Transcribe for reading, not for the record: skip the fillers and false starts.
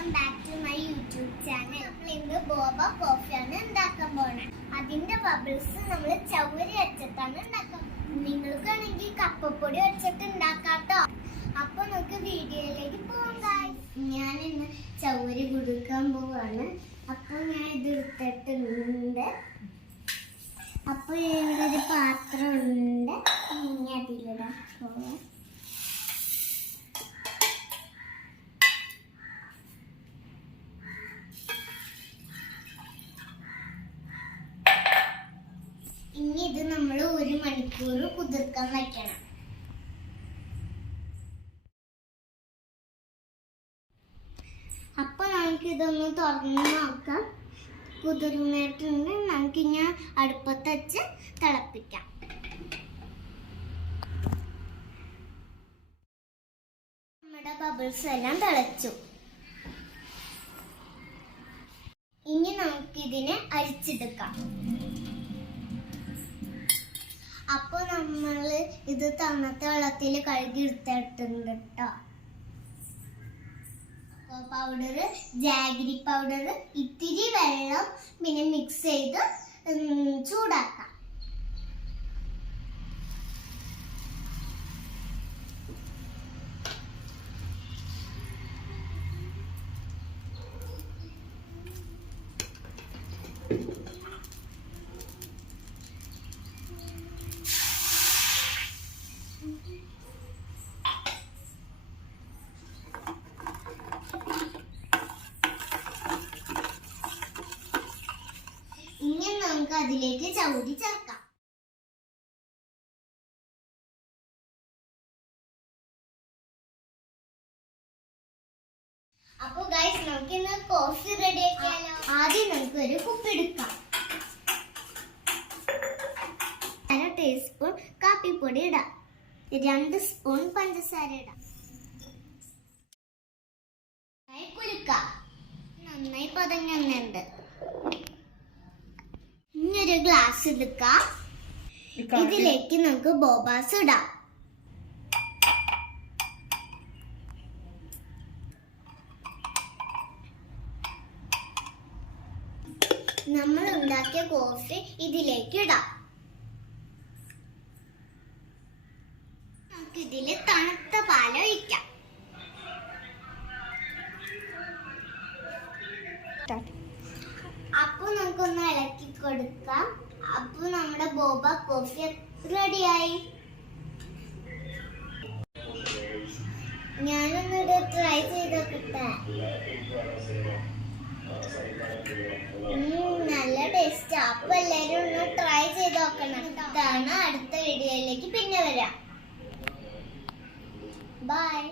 Welcome back to my YouTube channel. ഇന്ന് boba കോഫിയാണ് ഉണ്ടാക്കാൻ പോകുന്നത്. അതിന്റെ ബബിൾസ് നമ്മൾ ചവ്വരി വെച്ചിട്ടാണ് ഉണ്ടാക്കാൻ പോകുന്നത്. നിങ്ങൾക്കാണെങ്കിൽ കപ്പപ്പൊടി വെച്ചിട്ട് ഉണ്ടാക്കാട്ടോ. അപ്പൊ നമുക്ക് വീഡിയോയിലേക്ക് പോകാം. ഞാൻ ഇന്ന് ചവ്വരി കുടുക്കാൻ പോവാണ്. അപ്പൊ ഞാൻ ഇത് എടുത്തിട്ടുണ്ട്. അപ്പൊ ഇവിടെ ഒരു പാത്രം ഉണ്ട്. ഇനി അതിലിടാൻ പോവാം. ഇനി ഇത് നമ്മൾ 1 മണിക്കൂർ കുതിർക്കാൻ വയ്ക്കണം. അപ്പൊ നമുക്ക് ഇതൊന്ന് തുറന്ന് നോക്കാം. കുതിർന്നിട്ടുണ്ട്. നമുക്ക് ഇനി അടുപ്പത്ത് വെച്ച് തിളപ്പിക്കാം. നമ്മുടെ ബബിൾസ് എല്ലാം തിളച്ചു. ഇനി നമുക്കിതിനെ അരിച്ചെടുക്കാം. അപ്പൊ നമ്മള് ഇത് തണുത്ത വെള്ളത്തിൽ കഴുകി എടുത്തിട്ടുണ്ട് കേട്ടോ. പൗഡർ, ജാഗരി പൗഡർ, ഇത്തിരി വെള്ളം പിന്നെ മിക്സ് ചെയ്ത് ചൂടാക്കാം. ഇനി നമുക്ക് അതിലേക്ക് ചവ്വരി ചേർക്കാം. അപ്പൊ ഗൈസ് നമുക്ക് ഇന്ന് കോഫി റെഡി ആക്കിയാലോ. ആദ്യം നമുക്ക് ഒരു കുപ്പി എടുക്കാം. 1 ടീസ്പൂൺ കാപ്പിപ്പൊടി ഇടാം. 2 സ്പൂൺ പഞ്ചസാര ഇടാം. കുലുക്കാം. നന്നായി പതഞ്ഞുണ്ട്. ഇനി ഒരു ഗ്ലാസ് എടുക്കാം. ഇതിലേക്ക് നമുക്ക് ബോബാസ് ഇടാം. നമ്മൾ ഉണ്ടാക്കിയ കോഫി ഇതിലേക്ക് ഇടാം. നമുക്ക് ഇതില് തണുത്ത പാൽ ഒഴിക്കാം. അപ്പൊ നമുക്കൊന്ന് ഇളക്കി കൊടുക്കാം. അപ്പൊ നമ്മുടെ ബോബ കോഫി റെഡിയായി. ഞാനൊന്നിവിടെ ട്രൈ ചെയ്ത് നോക്കട്ടെ. നല്ല ടേസ്റ്റ്. അപ്പൊ എല്ലാരും ഒന്ന് ട്രൈ ചെയ്ത് നോക്കണം. ഇതാണ് അടുത്ത വീഡിയോയിലേക്ക് പിന്നെ വരാം. ബൈ.